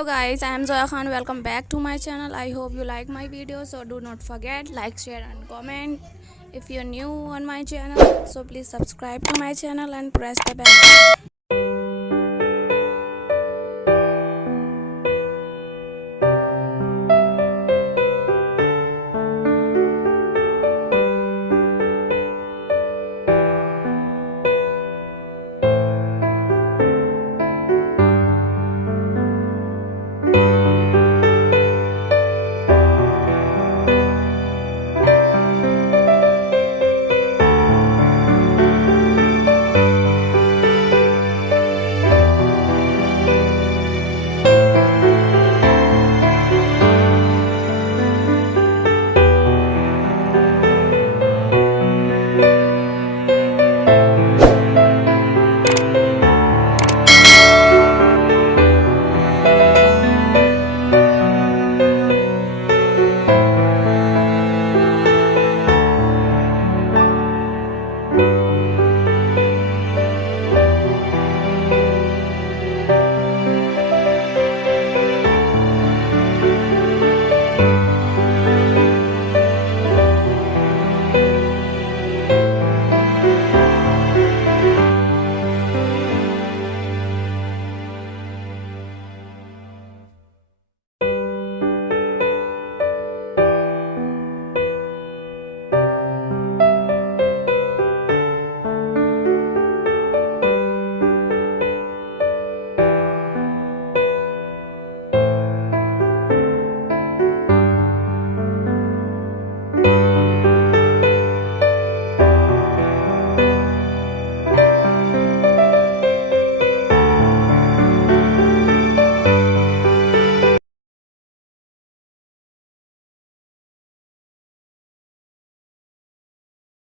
Hello guys, I am Zoya Khan. Welcome back to my channel. I hope you like my video. So do not forget like, share and comment. If you're new on my channel, so please subscribe to my channel and press the bell icon.